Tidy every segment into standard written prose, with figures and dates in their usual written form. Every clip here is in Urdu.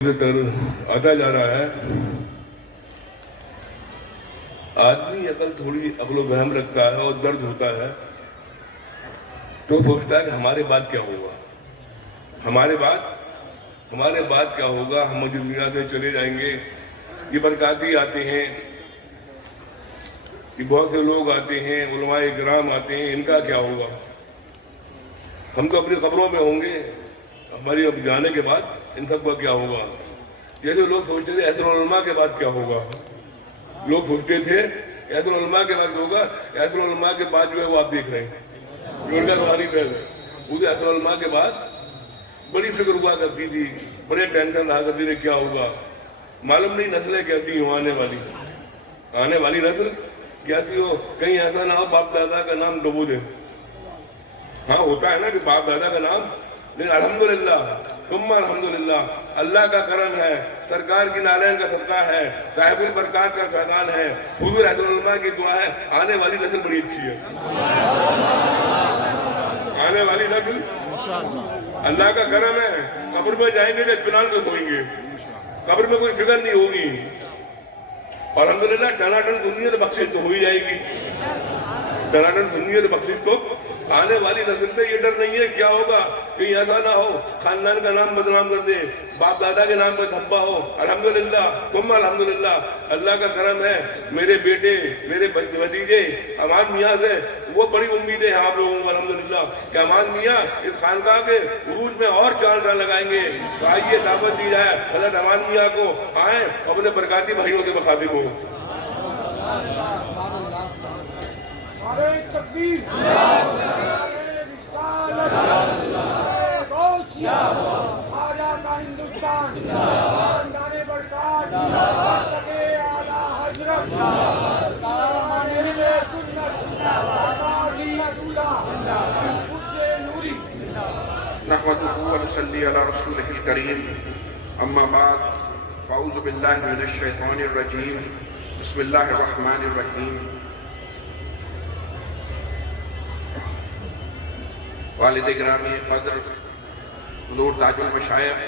آتا جا رہا ہے. آدمی اگر تھوڑی عقل و فہم رکھتا ہے اور درد ہوتا ہے تو سوچتا ہے کہ ہمارے بعد کیا ہوگا، ہمارے بعد کیا ہوگا، ہم دنیا سے چلے جائیں گے. یہ برکاتی آتے ہیں، یہ بہت سے لوگ آتے ہیں، علماء کرام آتے ہیں، ان کا کیا ہوگا؟ ہم تو اپنی قبروں میں ہوں گے، ہماری اب جانے کے بعد ان سب کا کیا ہوگا؟ جیسے لوگ سوچتے تھے ایسے علماء کے بعد کیا ہوگا، لوگ سوچتے تھے ایسے علماء کے بعد کیا ہوگا. ایسے علماء کے بعد جو ہے وہ آپ دیکھ رہے ہیں، جو ان کا روحانی فیض ہے. اسے ایسے علماء کے بعد بڑی فکر ہوا کرتی تھی، بڑے ٹینشن رہا کرتی تھی کیا ہوگا. معلوم نہیں نسلیں کیسی ہوں آنے والی نسل کیسی ہو، کہیں ایسا نہ ہو باپ دادا کا نام ڈبو دے. ہاں ہوتا ہے نا کہ باپ دادا کا نام، لیکن الحمدللہ ثم الحمدللہ اللہ کا کرم ہے، سرکار کی نالین کا صدقہ ہے، صاحب البرکات کا فیضان ہے، حضور احمد علماء کی دعا ہے. آنے والی نسل بڑی اچھی ہے، آنے والی نسل اللہ کا کرم ہے. قبر میں جائیں گے تو اطمینان سے سوئیں گے، قبر میں کوئی فکر نہیں ہوگی. اور الحمدللہ ٹناٹن دنیا تو بخشش تو ہو ہی جائے گی، ٹناٹن دنیا تو بخشش تو. آنے والی نسل سے یہ ڈر نہیں ہے کیا ہوگا، کہیں ایسا نہ ہو خاندان کا نام بدنام کر دے، باپ دادا کے نام پر دھبا ہو. الحمدللہ ثم الحمدللہ اللہ کا کرم ہے. میرے بیٹے میرے بھتیجے امان میاں سے وہ بڑی امیدیں ہیں آپ لوگوں کو الحمدللہ کہ امان میاں اس خانقاہ کے عروج میں اور چار چاند لگائیں گے. تو آئیے دعوت دی جائے حضرت امان میاں کو، آئیں اپنے برکاتی بھائیوں سے مخاطب ہو. تکبیر آجا کا ہندوستان خاندان برکات حضرت نوری. نحمده ونصلي على رسوله الكريم اما بعد فاعوذ بالله من الشيطان الرجيم بسم الله الرحمن الرحيم. والد گرامی قدر حضور تاج المشائخ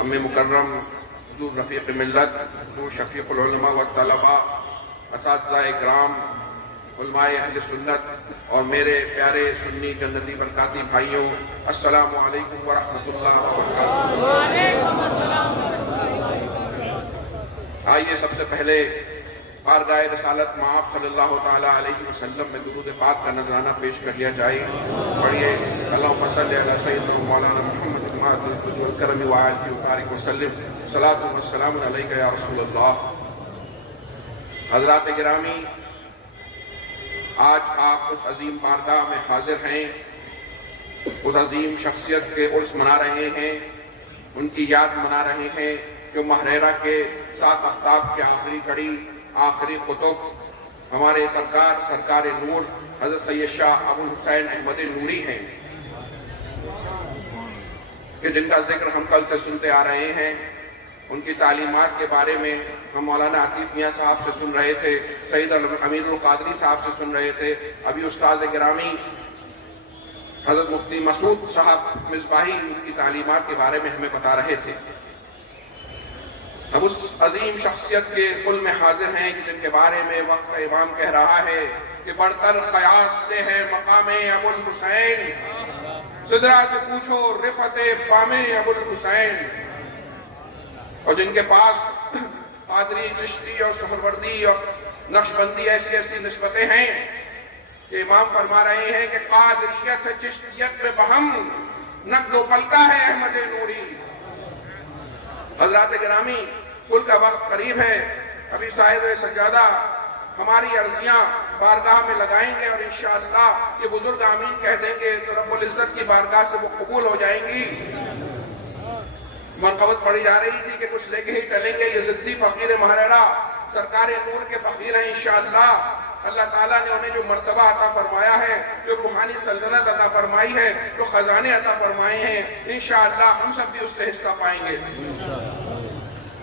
ام مکرم حضور رفیق ملت حضور شفیق العلماء والطلباء اساتذہ اکرام علماء اہل سنت اور میرے پیارے سنی جنتی برکاتی بھائیوں، السلام علیکم ورحمۃ اللہ وبرکاتہ. وعلیکم السلام. آئیے سب سے پہلے بارگاہ رسالت مآب صلی اللہ تعالیٰ علیہ وسلم میں درود پاک کا نذرانہ پیش کر لیا جائے. پڑھیے اللہم صلی علی سیدنا مولانا محمد المہدی الفضل والکرم وآلہ وبارک وسلم صلاۃ والسلام علیک یا رسول اللہ. حضرات گرامی، آج آپ اس عظیم بارگاہ میں حاضر ہیں، اس عظیم شخصیت کے عرس منا رہے ہیں، ان کی یاد منا رہے ہیں جو ماہریرہ کے 7 آفتاب کے آخری کڑی، آخری قطب ہمارے سرکار نور حضرت سید شاہ ابو الحسین احمد نوری ہیں، کہ جن کا ذکر ہم کل سے سنتے آ رہے ہیں. ان کی تعلیمات کے بارے میں ہم مولانا عطیف میاں صاحب سے سن رہے تھے، سید امیر القادری صاحب سے سن رہے تھے، ابھی استاد گرامی حضرت مفتی مسعود صاحب مصباحی ان کی تعلیمات کے بارے میں ہمیں بتا رہے تھے. اب اس عظیم شخصیت کے قل میں حاضر ہیں کہ جن کے بارے میں وقت کا امام کہہ رہا ہے کہ برتر قیاس سے ہے مقام ابو الحسین، سدرا سے پوچھو رفعت بام ابو الحسین. اور جن کے پاس قادری، چشتی اور سہروردی اور نقشبندی ایسی نسبتیں ہیں کہ امام فرما رہے ہیں کہ قادریت چشتیت میں بہم نقد و پلکا ہے احمد نوری. حضرات گرامی، کل کا وقت قریب ہے، ابھی صاحب سجادہ ہماری عرضیاں بارگاہ میں لگائیں گے اور انشاءاللہ یہ بزرگ آمین کہہ دیں گے تو رب العزت کی بارگاہ سے وہ قبول ہو جائیں گی. منقبت پڑھی جا رہی تھی کہ کچھ لے کے ہی ٹلیں گے. یہ ضدی فقیر ماہریرہ سرکار نور کے فقیر ہیں. انشاءاللہ اللہ تعالیٰ نے انہیں جو مرتبہ عطا فرمایا ہے، جو روحانی سلطنت عطا فرمائی ہے، جو خزانے عطا فرمائے ہیں، انشاءاللہ ہم سب بھی اس سے حصہ پائیں گے.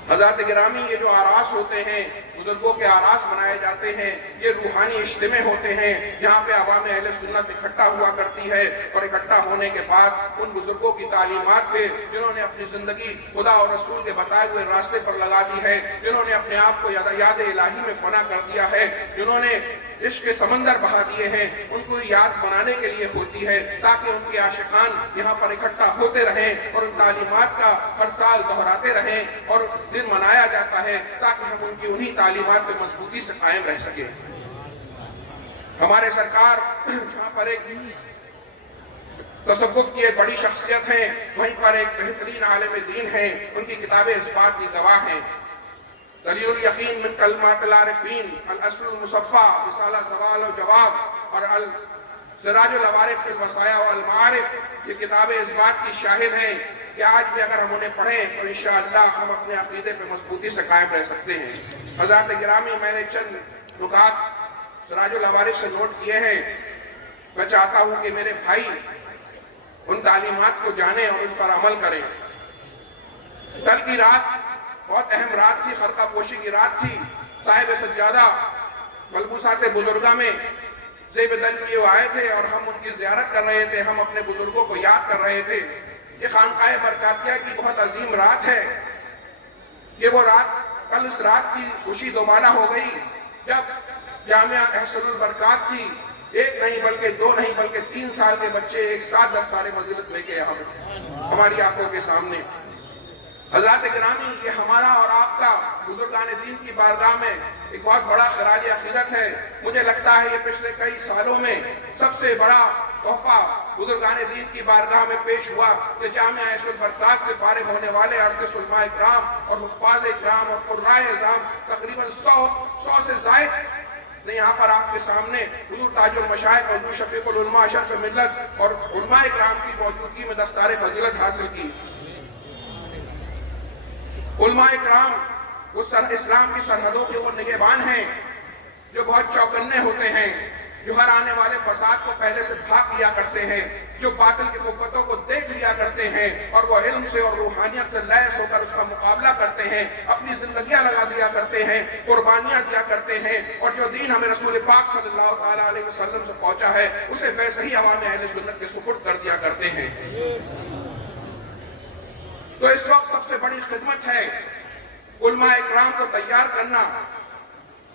حضرات گرامی، یہ جو آراس ہوتے ہیں بزرگوں کے آراس منائے جاتے ہیں، یہ روحانی اجتماع ہوتے ہیں جہاں پہ عوام اہل سنت اکٹھا ہوا کرتی ہے، اور اکٹھا ہونے کے بعد ان بزرگوں کی تعلیمات پہ جنہوں نے اپنی زندگی خدا اور رسول کے بتائے ہوئے راستے پر لگا دی ہے، جنہوں نے اپنے آپ کو یاد الہی میں فنا کر دیا ہے، جنہوں نے عشق کے سمندر بہا دیے ہیں، ان کو یاد بنانے کے لیے ہوتی ہے تاکہ ان کے عاشقان یہاں پر اکٹھا ہوتے رہیں اور ان تعلیمات کا ہر سال دہراتے رہیں، اور دن منایا جاتا ہے تاکہ ہم ان کی انہی تعلیمات پہ مضبوطی سے قائم رہ سکیں۔ ہمارے سرکار یہاں پر ایک تصوف کی ایک بڑی شخصیت ہیں، وہیں پر ایک بہترین عالم دین ہیں، ان کی کتابیں اس بات کی گواہ ہیں۔ دلیل الیقین من کلمات العارفین، الاصل المصفی، رسالہ سوال و جواب، اور سراج العوارف فی الوصایا والمعارف، یہ کتابیں اس بات کی شاہد ہیں کہ آج بھی اگر ہم انہیں پڑھیں تو انشاءاللہ ہم اپنے عقیدے پہ مضبوطی سے قائم رہ سکتے ہیں۔ حضرات گرامی، میں نے چند نکات سراج العوارف سے نوٹ کیے ہیں۔ میں چاہتا ہوں کہ میرے بھائی ان تعلیمات کو جانیں اور ان پر عمل کریں۔ کل کی رات بہت اہم رات تھی، خرقہ پوشی کی رات تھی۔ صاحب سجادہ ملبوسات بزرگہ میں زیب دل لیے وہ آئے تھے اور ہم ان کی زیارت کر رہے تھے، ہم اپنے بزرگوں کو یاد کر رہے تھے۔ یہ خانقاہ برکاتیہ کی بہت عظیم رات ہے۔ یہ وہ رات، کل اس رات کی خوشی دوبارہ ہو گئی جب جامعہ احسن البرکات کی ایک نہیں بلکہ دو نہیں بلکہ 3 سال کے بچے ایک ساتھ دستار فضیلت لے کے ہماری آنکھوں کے سامنے۔ حضرات گرامی، یہ ہمارا اور آپ کا بزرگان دین کی بارگاہ میں ایک بہت بڑا خراج عقیدت ہے۔ مجھے لگتا ہے یہ پچھلے کئی سالوں میں سب سے بڑا تحفہ بزرگان دین کی بارگاہ میں پیش ہوا کہ جامعہ احسن البرکات سے فارغ ہونے والے 38 علماء کرام اور حفاظ کرام اور قرائے اعظام تقریباً 100 سے زائد نے یہاں پر آپ کے سامنے حضور تاج المشائخ، حضور شفیق العلماء، اشرف ملت اور علماء کرام کی موجودگی میں دستار فضیلت حاصل کی۔ علماء کرام اسلام کی سرحدوں کے وہ نگہبان ہیں جو بہت چوکنے ہوتے ہیں، جو ہر آنے والے فساد کو پہلے سے بھاگ لیا کرتے ہیں، جو باطل کی قوتوں کو دیکھ لیا کرتے ہیں اور وہ علم سے اور روحانیت سے لیس ہو کر اس کا مقابلہ کرتے ہیں، اپنی زندگیاں لگا دیا کرتے ہیں، قربانیاں دیا کرتے ہیں، اور جو دین ہمیں رسول پاک صلی اللہ تعالیٰ علیہ وسلم سے پہنچا ہے اسے ویسے ہی عوام اہل سنت کے سپرد کر دیا کرتے ہیں۔ تو اس وقت سب سے بڑی خدمت ہے علماء اکرام کو تیار کرنا،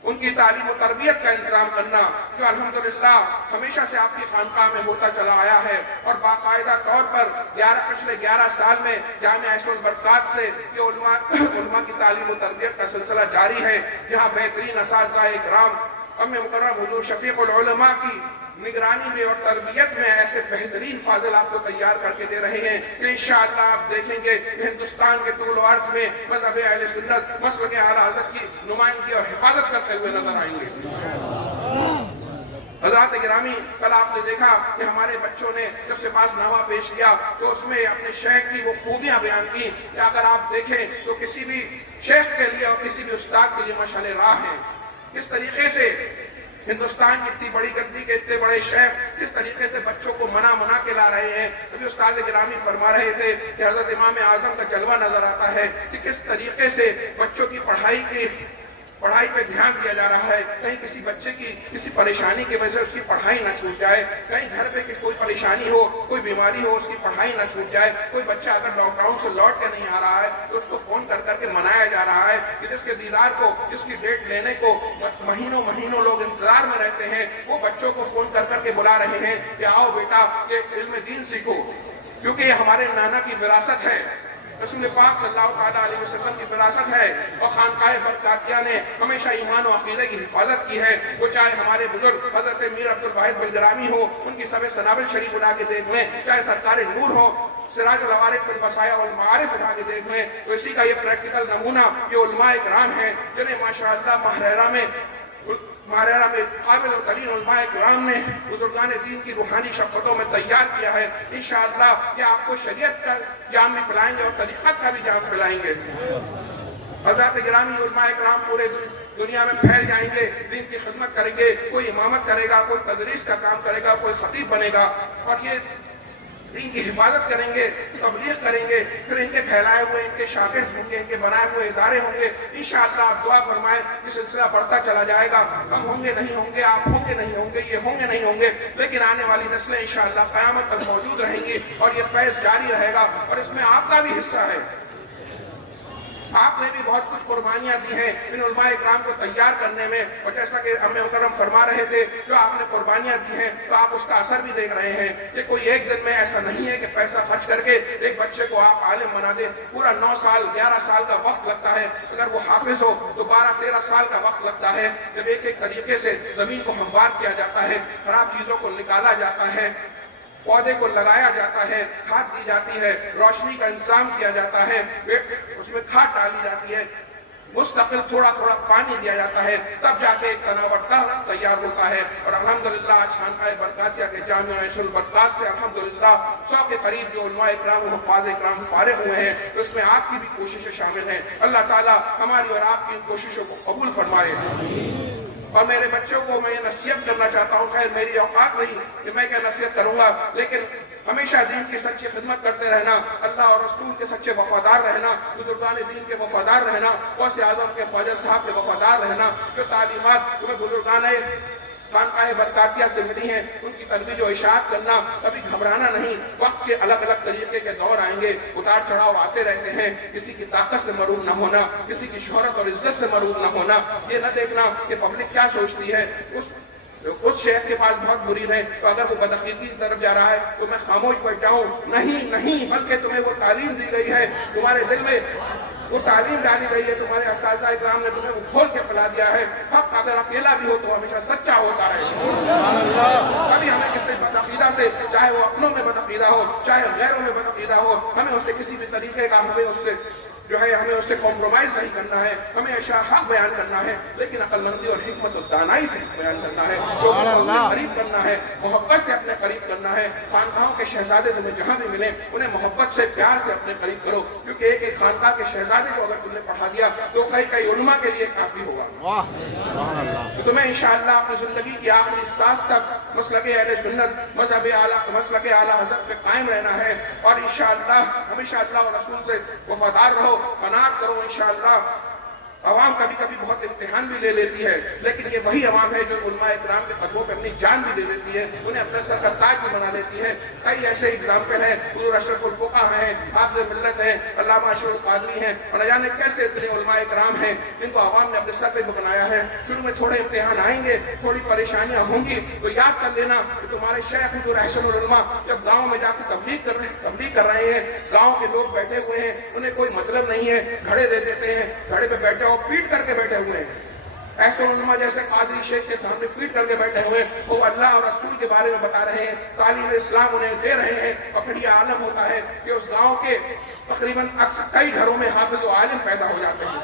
ان کی تعلیم و تربیت کا انتظام کرنا، جو الحمدللہ ہمیشہ سے آپ کی خانقاہ میں ہوتا چلا آیا ہے، اور باقاعدہ طور پر پچھلے 11 سال میں جامعہ احسن البرکات سے یہ علماء کی تعلیم و تربیت کا سلسلہ جاری ہے، جہاں بہترین اساتذہ اکرام ام مکرم حضور شفیق العلماء کی نگرانی میں اور تربیت میں ایسے بہترین فاضل آپ کو تیار کر کے دے رہے ہیں کہ انشاءاللہ آپ دیکھیں گے ہندوستان کے طول و عرض میں مذہب اہل سنت مسلک اعلی حضرت کی نمائندگی اور حفاظت کرتے ہوئے نظر آئیں گے۔ حضرات گرامی، کل آپ نے دیکھا کہ ہمارے بچوں نے جب سپاس نامہ پیش کیا تو اس میں اپنے شیخ کی وہ خوبیاں بیان کی کہ اگر آپ دیکھیں تو کسی بھی شیخ کے لیے اور کسی بھی استاد کے لیے مشعل راہ ہیں۔ کس طریقے سے ہندوستان کی اتنی بڑی گدی کے اتنے بڑے شیخ کس طریقے سے بچوں کو منا کے لا رہے ہیں۔ ابھی استاد گرامی فرما رہے تھے کہ حضرت امام اعظم کا جلوہ نظر آتا ہے کہ کس طریقے سے بچوں کی پڑھائی پہ دھیان دیا جا رہا ہے، کہیں کسی بچے کی کسی پریشانی کی وجہ سے اس کی پڑھائی نہ چھوٹ جائے، کہیں گھر پہ کوئی پریشانی ہو، کوئی بیماری ہو، اس کی پڑھائی نہ چھوٹ جائے، کوئی بچہ اگر لاک ڈاؤن سے لوٹ کے نہیں آ رہا ہے تو اس کو فون کر کے منایا جا رہا ہے کہ جس کے دیدار کو، جس کی ڈیٹ لینے کو مہینوں لوگ انتظار میں رہتے ہیں، وہ بچوں کو فون کر کے بلا رہے ہیں کہ آؤ بیٹا یہ علم دین سیکھو، کیونکہ یہ ہمارے نانا کی وراثت ہے، رسول پاک صلی اللہ علیہ وسلم کی وراثت ہے، اور خانقاہ برکاتیہ نے ہمیشہ ایمان و عقیدے کی حفاظت کی ہے۔ وہ چاہے ہمارے بزرگ حضرت میر عبدالواحد بلگرامی ہو، ان کی سب سنابل شریف اٹھا کے دیکھ لیں، چاہے سرکار نور ہو، سراج العوارف فی الوصایا والمعارف اٹھا کے دیکھ لیں، تو اسی کا یہ پریکٹیکل نمونہ یہ علماء کرام ہیں جنہیں ماشاءاللہ ماہرہ میں قابل و ترین علماء کرام نے بزرگان دین کی روحانی شفقتوں میں تیار کیا ہے۔ انشاءاللہ یہ آپ کو شریعت کا جام بھی پلائیں گے اور طریقت کا بھی جام پلائیں گے۔ حضرات گرامی، علماء کرام پورے دنیا میں پھیل جائیں گے، دین کی خدمت کریں گے، کوئی امامت کرے گا، کوئی تدریس کا کام کرے گا، کوئی خطیب بنے گا، اور یہ دین کی حفاظت کریں گے، تبلیغ کریں گے، پھر ان کے پھیلائے ہوئے ان کے شاگرد ہوں گے، ان کے بنائے ہوئے ادارے ہوں گے. انشاءاللہ آپ دعا فرمائیں یہ سلسلہ بڑھتا چلا جائے گا. ہم ہوں گے نہیں ہوں گے، آپ ہوں گے نہیں ہوں گے، یہ ہوں گے نہیں ہوں گے، لیکن آنے والی نسلیں انشاءاللہ قیامت تک موجود رہیں گی اور یہ فیض جاری رہے گا. اور اس میں آپ کا بھی حصہ ہے. آپ نے بھی بہت کچھ قربانیاں دی ہیں ان علماء اکرام کو تیار کرنے میں، اور جیسا کہ ام محترم فرما رہے تھے جو آپ نے قربانیاں دی ہیں تو آپ اس کا اثر بھی دیکھ رہے ہیں. یہ کوئی ایک دن میں ایسا نہیں ہے کہ پیسہ خرچ کر کے ایک بچے کو آپ عالم بنا دیں. پورا 9 سال 11 سال کا وقت لگتا ہے. اگر وہ حافظ ہو تو 12-13 سال کا وقت لگتا ہے جب ایک ایک طریقے سے زمین کو ہموار کیا جاتا ہے، خراب چیزوں کو نکالا جاتا ہے، پودے کو لگایا جاتا ہے، کھاد دی جاتی ہے، روشنی کا انتظام کیا جاتا ہے، اس میں کھاد ڈالی جاتی ہے، مستقل تھوڑا تھوڑا پانی دیا جاتا ہے، تب جا کے ایک تناور درخت تیار ہوتا ہے. اور الحمدللہ آج خانقاہ برکاتیہ کے جامعہ عیش البرکات سے الحمدللہ 100 کے قریب جو علماء اکرام و حفاظ اکرام فارغ ہوئے ہیں، اس میں آپ کی بھی کوششیں شامل ہیں. اللہ تعالیٰ ہماری اور آپ کی ان کوششوں کو قبول فرمائے. اور میرے بچوں کو میں یہ نصیحت کرنا چاہتا ہوں، خیر میری اوقات نہیں کہ میں کیا نصیحت کروں گا، لیکن ہمیشہ دین کی سچی خدمت کرتے رہنا، اللہ اور رسول کے سچے وفادار رہنا، بزرگان دین کے وفادار رہنا، غوث اعظم کے خواجہ صاحب کے وفادار رہنا. جو تعلیمات تمہیں بزرگان خانقاہ برکاتیہ سے ملی ہیں ان کی ترویج و اشاعت کرنا، کبھی گھبرانا نہیں. وقت کے الگ الگ طریقے کے دور آئیں گے، اتار چڑھاؤ آتے رہتے ہیں. کسی کی طاقت سے مرعوب نہ ہونا، کسی کی شہرت اور عزت سے مرعوب نہ ہونا، یہ نہ دیکھنا کہ پبلک کیا سوچتی ہے. اس شیخ کے پاس بہت مرید ہے تو اگر وہ بدعقیدگی کی طرف جا رہا ہے تو میں خاموش بیٹھ جاؤں؟ نہیں، بلکہ تمہیں وہ تعلیم دی گئی ہے، تمہارے دل میں وہ تعلیم ڈالی گئی ہے، تمہارے اساتذہ اکرام نے تمہیں وہ کھول کے پلا دیا ہے. حق اگر اکیلا بھی ہو تو ہمیشہ سچا ہوتا رہے. کبھی ہمیں کسی بدعقیدہ سے، چاہے وہ اپنوں میں بدعقیدہ ہو چاہے غیروں میں بدعقیدہ ہو، ہمیں اس سے کسی بھی طریقے کا ہمیں اس سے کمپرومائز نہیں کرنا ہے. ہمیں حق بیان کرنا ہے، لیکن عقل مندی اور حکمت و دانائی سے بیان کرنا ہے. لوگوں کو اپنے قریب کرنا ہے، محبت سے اپنے قریب کرنا ہے. خانقاہوں کے شہزادے تمہیں جہاں بھی ملے انہیں محبت سے پیار سے اپنے قریب کرو، کیونکہ ایک ایک خانقاہ کے شہزادے کو اگر تم نے پڑھا دیا تو کئی علماء کے لیے کافی ہوگا. تو تمہیں انشاءاللہ اپنی زندگی کی آخری سانس تک مسلک اہل سنت، مسلک اعلیٰ حضرت پہ قائم رہنا ہے. اور انشاءاللہ ہمیشہ اللہ اور رسول سے وفادار رہو، قناعت کرو. انشاءاللہ عوام کبھی کبھی بہت امتحان بھی لے لیتی ہے، لیکن یہ وہی عوام ہے جو علماء اکرام کے قدموں پہ اپنی جان بھی دے دیتی ہے، انہیں اپنے سر کا تاج بھی بنا لیتی ہے. کئی ایسے اگزامپل ہیں، حضور اشرف الفقہ ہیں، حافظ ملت ہیں، علامہ اشرف القادری ہیں، اور نہ جانے کیسے اتنے علماء اکرام ہیں جن کو عوام نے اپنے سر پہ بنایا ہے. شروع میں تھوڑے امتحان آئیں گے، تھوڑی پریشانیاں ہوں گی، تو یاد کر لینا کہ تمہارے شیخ حضور احسن العلماء جب گاؤں میں جا کے تبلیغ کر رہے ہیں، گاؤں کے لوگ بیٹھے ہوئے ہیں، انہیں کوئی مطلب نہیں ہے، گھڑے دے دیتے ہیں، گھڑے پہ بیٹھے ہو پیٹ کر کے بیٹھے ہوئے ہیں. ایسے علماء جیسے قادری شیخ کے سامنے پیٹ کر کے بیٹھے ہوئے ہیں، وہ اللہ اور رسول کے بارے میں بتا رہے ہیں، تعلیم اسلام انہیں دے رہے ہیں. اور پھر یہ عالم ہوتا ہے کہ اس گاؤں کے تقریباً کئی گھروں میں حافظ و عالم پیدا ہو جاتے ہیں.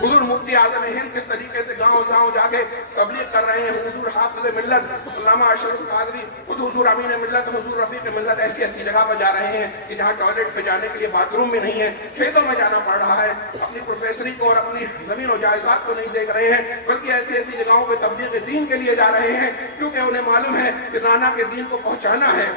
حضور مفتی اعظم ہند کس طریقے سے گاؤں جا کے تبلیغ کر رہے ہیں. حضور حافظ ملت علامہ اشرف القادری، خود حضور امین ملت، حضور رفیق ملت ایسی جگہ پر جا رہے ہیں کہ جہاں ٹوائلٹ پہ جانے کے لیے باتھ روم بھی نہیں ہے، کھیتوں میں جانا پڑ رہا ہے. اپنی پروفیسری کو اور اپنی زمین و جائیداد کو نہیں دیکھ رہے ہیں، بلکہ ایسی جگہوں پہ تبلیغ دین کے لیے جا رہے ہیں، کیونکہ انہیں معلوم ہے کہ نانا کے دین کو پہنچانا ہے.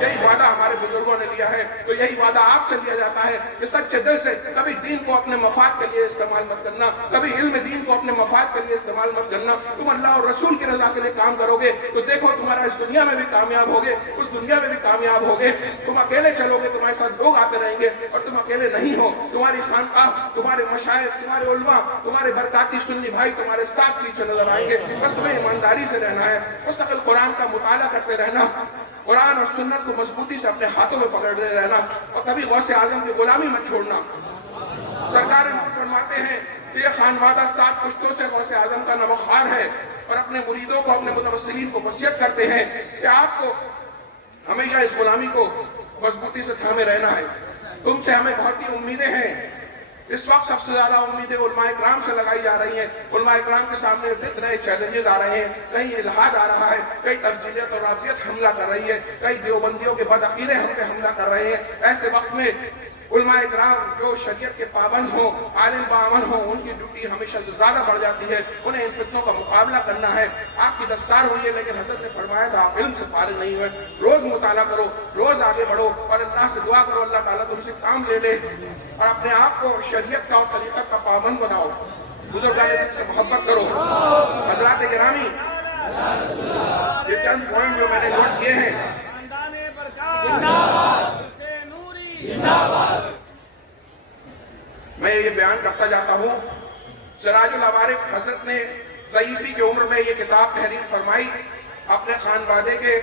یہی وعدہ ہمارے بزرگوں نے لیا ہے، تو یہی وعدہ آپ سے لیا جاتا ہے کہ سچے دل سے کبھی دین کو اپنے مفاد کے لیے استعمال مت کرنا، کبھی علم دین کو اپنے مفاد کے لیے استعمال مت کرنا. تم اللہ اور رسول کی رضا کے لیے کام کرو گے تو دیکھو تمہارا اس دنیا میں بھی کامیاب ہوگے، اس دنیا میں بھی کامیاب ہوگے. تم اکیلے چلو گے، تمہارے ساتھ لوگ آتے رہیں گے، اور تم اکیلے نہیں ہو. تمہاری خانقاہ، تمہارے مشائخ، تمہارے علماء، تمہارے برکاتی سنی بھائی تمہارے ساتھ پیچھے نظر آئیں گے. بس تمہیں ایمانداری سے رہنا ہے، مستقل قرآن کا مطالعہ کرتے رہنا، قرآن اور سنت کو مضبوطی سے اپنے ہاتھوں میں پکڑے رہنا، اور کبھی غوث اعظم کی غلامی مت چھوڑنا. سرکار نور فرماتے ہیں کہ یہ خانوادہ 7 پشتوں سے غوث اعظم کا نوخار ہے، اور اپنے مریدوں کو، اپنے متوسلین کو وصیت کرتے ہیں کہ آپ کو ہمیشہ اس غلامی کو مضبوطی سے تھامے رہنا ہے. تم سے ہمیں بہت ہی امیدیں ہیں. اس وقت سب سے زیادہ امیدیں علماء اکرام سے لگائی جا رہی ہیں. علماء اکرام کے سامنے اتنے نئے چیلنجز آ رہے ہیں. کہیں الحاد آ رہا ہے, کئی ترجیحات اور رافضیت حملہ کر رہی ہے, کئی دیوبندیوں کے بدعقیدے ہم پہ حملہ کر رہے ہیں. ایسے وقت میں علماء اکرام جو شریعت کے پابند ہوں, عالم باعمل ہوں, ان کی ڈیوٹی ہمیشہ سے زیادہ بڑھ جاتی ہے. انہیں ان فتنوں کا مقابلہ کرنا ہے. آپ کی دستار ہوئی ہے, لیکن حضرت نے فرمایا تھا آپ علم سے فارغ نہیں ہوئے. روز مطالعہ کرو, روز آگے بڑھو, اور اللہ سے دعا کرو اللہ تعالیٰ تم سے کام لے لے, اور اپنے آپ کو شریعت کا اور طریقت کا پابند بناؤ. بزرگان دین سے محبت کرو. حضرات گرامی, یہ چند پوائنٹ جو میں نے نوٹ کیے ہیں, میں یہ بیان کرتا جاتا ہوں. سراج العوارف حضرت نے ضعیفی کی عمر میں یہ کتاب تحریر فرمائی. اپنے خانوادے کے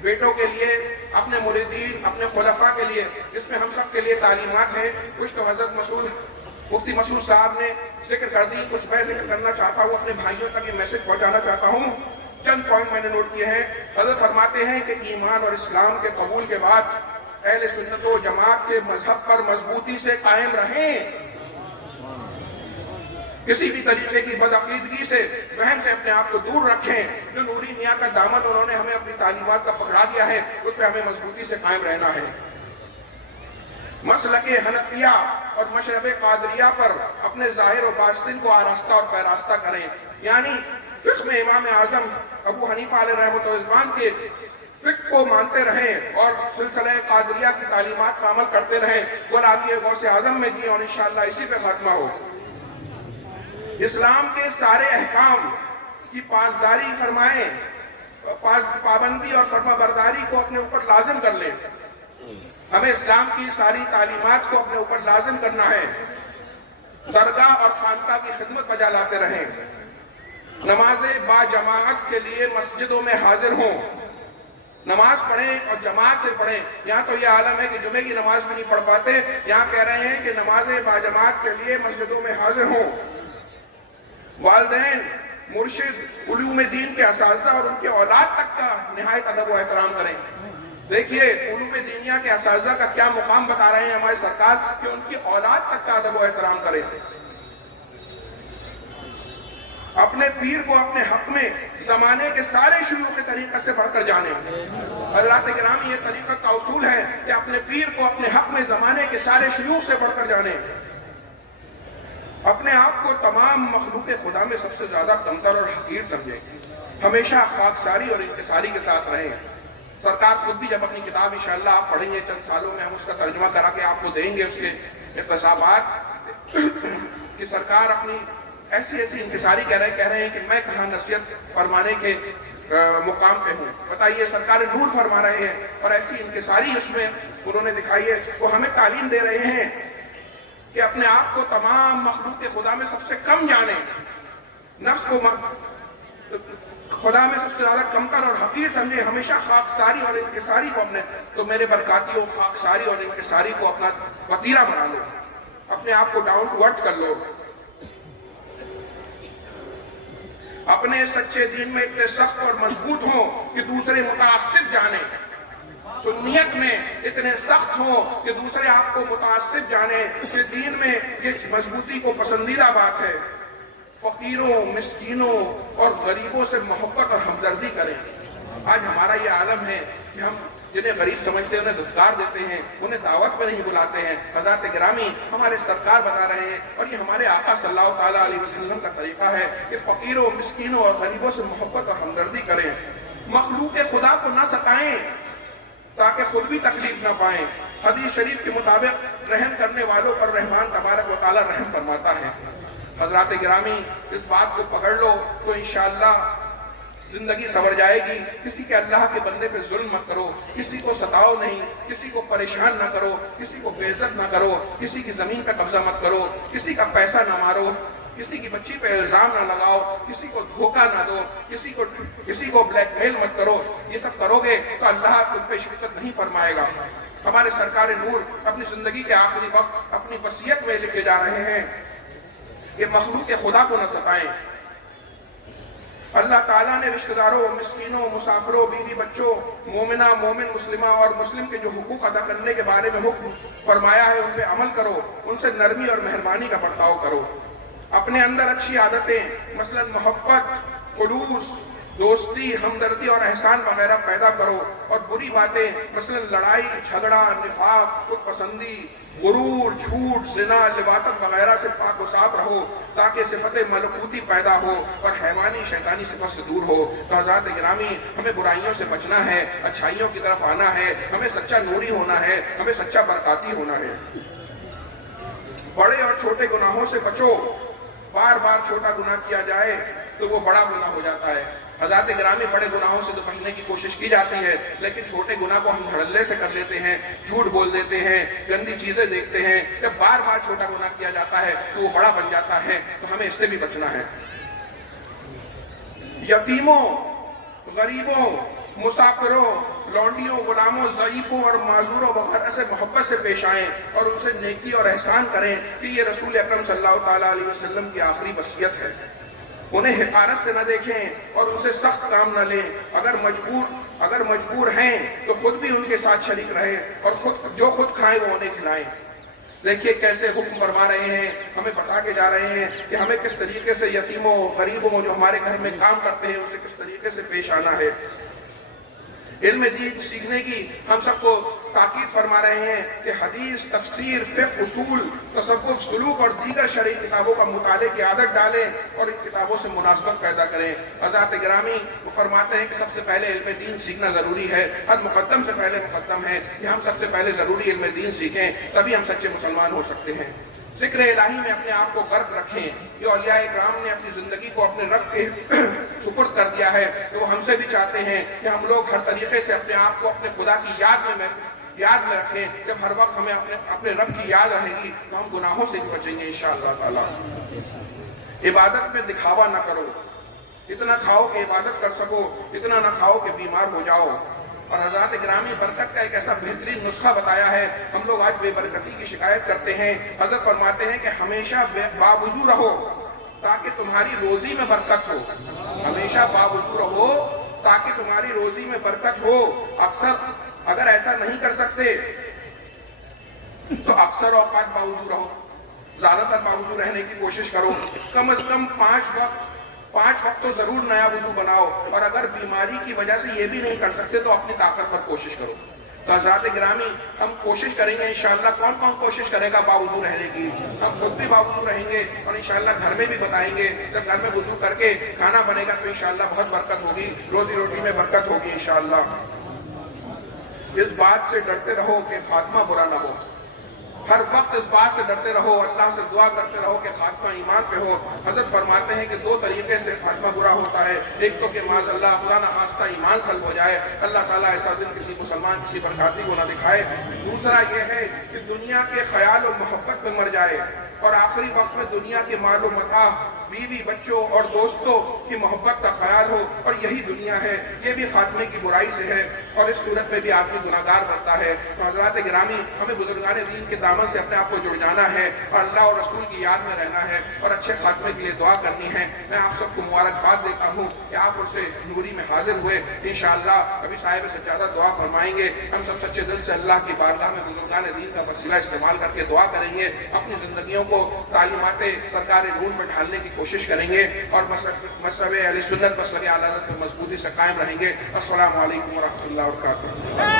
بیٹوں کے لیے, اپنے مریدین, اپنے خلفاء کے لیے, اس میں ہم سب کے لیے تعلیمات ہیں. کچھ تو حضرت مفتی مسعود صاحب نے ذکر کر دی, کچھ میں ذکر کرنا چاہتا ہوں, اپنے بھائیوں تک یہ میسج پہنچانا چاہتا ہوں. چند پوائنٹ میں نے نوٹ کیے ہیں. حضرت فرماتے ہیں کہ ایمان اور اسلام کے قبول کے بعد اہل سنت و جماعت کے مذہب پر مضبوطی سے قائم رہیں. کسی بھی طریقے کی بدعقیدگی سے, وہم سے اپنے آپ کو دور رکھیں. جو نوری میاں کا دامن انہوں نے ہمیں اپنی تعلیمات کا پکڑا دیا ہے, اس پہ ہمیں مضبوطی سے قائم رہنا ہے. مسلک حنفیہ اور مشرب قادریہ پر اپنے ظاہر و باطن کو آراستہ اور پیراستہ کریں. یعنی فقہ میں امام اعظم ابو حنیفہ علیہ رحمۃ اللہ کے فقہ کو مانتے رہیں اور سلسلہ قادریہ کی تعلیمات کا عمل کرتے رہیں. غلامی غوث اعظم میں کی, اور انشاءاللہ اسی پہ خاتمہ ہو. اسلام کے سارے احکام کی پاسداری فرمائیں, پابندی اور فرما برداری کو اپنے اوپر لازم کر لیں. ہمیں اسلام کی ساری تعلیمات کو اپنے اوپر لازم کرنا ہے. درگاہ اور خانقاہ کی خدمت بجا لاتے رہیں. نماز با جماعت کے لیے مسجدوں میں حاضر ہوں. نماز پڑھیں اور جماعت سے پڑھیں. یہاں تو یہ عالم ہے کہ جمعے کی نماز بھی نہیں پڑھ پاتے, یہاں کہہ رہے ہیں کہ نماز با جماعت کے لیے مسجدوں میں حاضر ہوں. والدین, مرشد, علوم دین کے اساتذہ اور ان کے اولاد تک کا نہایت ادب و احترام کریں. دیکھیے علوم دینیہ کے اساتذہ کا کیا مقام بتا رہے ہیں ہمارے سرکار, کہ ان کی اولاد تک کا ادب و احترام کریں. اپنے پیر کو اپنے حق میں زمانے کے سارے شیوخ کے طریقے سے بڑھ کر جانیں. حضرات گرامی, یہ طریقت کا اصول ہے کہ اپنے پیر کو اپنے حق میں زمانے کے سارے شیوخ سے بڑھ کر جانیں. اپنے آپ کو تمام مخلوق خدا میں سب سے زیادہ کمتر اور حقیر سمجھیں. ہمیشہ خاکساری اور انکساری کے ساتھ رہیں. سرکار خود بھی جب اپنی کتاب انشاءاللہ آپ پڑھیں گے, چند سالوں میں ہم اس کا ترجمہ کرا کے آپ کو دیں گے, اس کے اقتصابات, کہ سرکار اپنی ایسی انکساری کہہ رہے ہیں کہ میں کہاں نصیحت فرمانے کے مقام پہ ہوں. بتائیے, سرکار نور فرما رہے ہیں, اور ایسی انکساری اس میں انہوں نے دکھائی ہے. وہ ہمیں تعلیم دے رہے ہیں کہ اپنے آپ کو تمام مخلوق خدا میں سب سے کم جانیں. نفس کو خدا میں سب سے زیادہ کمتر اور حقیر سمجھے. ہمیشہ خاکساری اور انکساری کو اپنے, تو میرے برکاتیوں, خاکساری اور انکساری کو اپنا وتیرہ بنا لو. اپنے آپ کو ڈاؤن ٹو ارتھ کر لو. اپنے سچے دین میں اتنے سخت اور مضبوط ہوں کہ دوسرے متعصب جانیں. سنیت میں اتنے سخت ہوں کہ دوسرے آپ کو متعصب جانیں کہ دین میں یہ مضبوطی کو پسندیدہ بات ہے. فقیروں, مسکینوں اور غریبوں سے محبت اور ہمدردی کریں. آج ہمارا یہ عالم ہے کہ ہم جنہیں غریب سمجھتے ہیں انہیں دستار دیتے ہیں, انہیں دعوت پہ نہیں بلاتے ہیں. حضرات گرامی, ہمارے سرکار بتا رہے ہیں, اور یہ ہمارے آقا صلی اللہ تعالیٰ علیہ وسلم کا طریقہ ہے کہ فقیروں, مسکینوں اور غریبوں سے محبت اور ہمدردی کریں. مخلوق خدا کو نہ ستائیں تاکہ خود بھی تکلیف نہ پائیں. حدیث شریف کے مطابق رحم کرنے والوں پر رحمان تبارک و تعالیٰ رحم فرماتا ہے. حضرات گرامی, اس بات کو پکڑ لو تو انشاءاللہ زندگی سنور جائے گی. کسی کے اللہ کے بندے پہ ظلم مت کرو, کسی کو ستاؤ نہیں, کسی کو پریشان نہ کرو, کسی کو بے عزت نہ کرو, کسی کی زمین پہ قبضہ مت کرو, کسی کا پیسہ نہ مارو, کسی کی بچی پہ الزام نہ لگاؤ, کسی کو دھوکہ نہ دو, کسی کو بلیک میل مت کرو. یہ سب کرو گے تو اللہ تم پہ شفقت نہیں فرمائے گا. ہمارے سرکار نور اپنی زندگی کے آخری وقت اپنی وصیت میں لکھے جا رہے ہیں کہ مخلوق خدا کو نہ ستائیں. اللہ تعالیٰ نے رشتہ داروں, مسکینوں, مسافروں, بیوی بچوں, مومنہ, مومن, مسلمہ اور مسلم کے جو حقوق ادا کرنے کے بارے میں حکم فرمایا ہے ان پہ عمل کرو، ان سے نرمی اور مہربانی کا برتاؤ کرو، اپنے اندر اچھی عادتیں مثلا محبت، خلوص، دوستی، ہمدردی اور احسان وغیرہ پیدا کرو، اور بری باتیں مثلا لڑائی جھگڑا، نفاق، خود پسندی، غرور، جھوٹ، زنا، لواطت وغیرہ سے پاک و صاف رہو تاکہ صفت ملکوتی پیدا ہو اور حیوانی شیطانی صفت سے دور ہو۔ تو حضرات گرامی، ہمیں برائیوں سے بچنا ہے، اچھائیوں کی طرف آنا ہے، ہمیں سچا نوری ہونا ہے، ہمیں سچا برکاتی ہونا ہے۔ بڑے اور چھوٹے گناہوں سے بچو، بار بار چھوٹا گناہ کیا جائے تو وہ بڑا گناہ ہو جاتا ہے۔ حضرات گرامی، بڑے گناہوں سے تو بچنے کی کوشش کی جاتی ہے، لیکن چھوٹے گناہ کو ہم دھڑلے سے کر لیتے ہیں، جھوٹ بول دیتے ہیں، گندی چیزیں دیکھتے ہیں۔ جب بار بار چھوٹا گناہ کیا جاتا ہے تو وہ بڑا بن جاتا ہے، تو ہمیں اس سے بھی بچنا ہے۔ یتیموں، غریبوں، مسافروں، لونڈیوں، غلاموں، ضعیفوں اور معذوروں وغیرہ سے محبت سے پیش آئیں اور ان سے نیکی اور احسان کریں کہ یہ رسول اکرم صلی اللہ تعالیٰ علیہ وسلم کی آخری وصیت ہے۔ انہیں حقارت سے نہ دیکھیں اور ان سے سخت کام نہ لیں۔ اگر مجبور ہیں تو خود بھی ان کے ساتھ شریک رہیں اور جو خود کھائیں وہ انہیں کھلائیں۔ دیکھیے کیسے حکم فرما رہے ہیں، ہمیں بتا کے جا رہے ہیں کہ ہمیں کس طریقے سے یتیموں، غریبوں جو ہمارے گھر میں کام کرتے ہیں اسے کس طریقے سے پیش آنا ہے۔ علم دین سیکھنے کی ہم سب کو تاکید فرما رہے ہیں کہ حدیث، تفسیر، فقہ، اصول، تصوف، سلوک اور دیگر شرعی کتابوں کا مطالعے کی عادت ڈالیں اور ان کتابوں سے مناسبت پیدا کریں۔ حضرات گرامی، وہ فرماتے ہیں کہ سب سے پہلے علم دین سیکھنا ضروری ہے، ہر مقدم سے پہلے مقدم ہے کہ ہم سب سے پہلے ضروری علم دین سیکھیں، تبھی ہم سچے مسلمان ہو سکتے ہیں۔ ذکر الہی میں اپنے آپ کو غرق رکھیں۔ یہ اولیاء کرام نے اپنی زندگی کو اپنے رب کے سپرد کر دیا ہے، تو وہ ہم سے بھی چاہتے ہیں کہ ہم لوگ ہر طریقے سے اپنے آپ کو اپنے خدا کی یاد میں رکھیں۔ جب ہر وقت ہمیں اپنے رب کی یاد رہے گی تو ہم گناہوں سے بھی بچیں گے انشاءاللہ تعالیٰ۔ عبادت میں دکھاوا نہ کرو، اتنا کھاؤ کہ عبادت کر سکو، اتنا نہ کھاؤ کہ بیمار ہو جاؤ۔ اور حضرات گرامی، برکت کا ایک ایسا بہترین نسخہ بتایا ہے۔ ہم لوگ آج بے برکتی کی شکایت کرتے ہیں، حضرت فرماتے ہیں کہ ہمیشہ باوضو رہو تاکہ تمہاری روزی میں برکت ہو۔ ہمیشہ باوضو رہو تاکہ تمہاری روزی میں برکت ہو۔ اگر ایسا نہیں کر سکتے تو اکثر اوقات باوضو رہو، زیادہ تر باوضو رہنے کی کوشش کرو۔ کم از کم 5 وقت تو ضرور نیا وضو بناؤ، اور اگر بیماری کی وجہ سے یہ بھی نہیں کر سکتے تو اپنی طاقت پر کوشش کرو۔ تو حضرات گرامی، ہم کوشش کریں گے انشاءاللہ۔ کون کوشش کرے گا باوضو رہنے کی؟ ہم خود بھی باوضو رہیں گے اور انشاءاللہ گھر میں بھی بتائیں گے۔ جب گھر میں وضو کر کے کھانا بنے گا تو انشاءاللہ بہت برکت ہوگی، روزی روٹی میں برکت ہوگی انشاءاللہ۔ اس بات سے ڈرتے رہو کہ خاتمہ برا نہ ہو۔ ہر وقت اس بات سے ڈرتے رہو، اللہ سے دعا کرتے رہو کہ خاتمہ ایمان پہ ہو۔ حضرت فرماتے ہیں کہ 2 طریقے سے خاتمہ برا ہوتا ہے، ایک تو کہ معاذ اللہ خدا نہ خواستہ ایمان سلب ہو جائے، اللہ تعالیٰ ایسا دن کسی مسلمان کسی برکاتی کو نہ دکھائے۔ دوسرا یہ ہے کہ دنیا کے خیال و محبت میں مر جائے اور آخری وقت میں دنیا کے مال و متاع، بیوی، بچوں اور دوستوں کی محبت کا خیال ہو، اور یہی دنیا ہے۔ یہ بھی خاتمے کی برائی سے ہے، اور اس صورت میں بھی آدمی گناہگار بنتا ہے۔ تو حضرات گرامی، ہمیں بزرگان دین کے دامن سے اپنے آپ کو جڑ جانا ہے اور اللہ اور رسول کی یاد میں رہنا ہے اور اچھے خاتمے کے لیے دعا کرنی ہے۔ میں آپ سب کو مبارکباد دیتا ہوں کہ آپ اس سے نوری میں حاضر ہوئے۔ انشاءاللہ ابھی صاحب سجادہ دعا فرمائیں گے۔ ہم سب سچے دل سے اللہ کی بارگاہ میں بزرگان دین کا وسیلہ استعمال کر کے دعا کریں گے، اپنی زندگیوں کو تعلیمات سرکار نور میں ڈھالنے کی کوشش کریں گے اور مذہب اہل سنت مسلک اعلی حضرت میں مضبوطی سے قائم رہیں گے۔ السلام علیکم ورحمۃ اللہ وبرکاتہ۔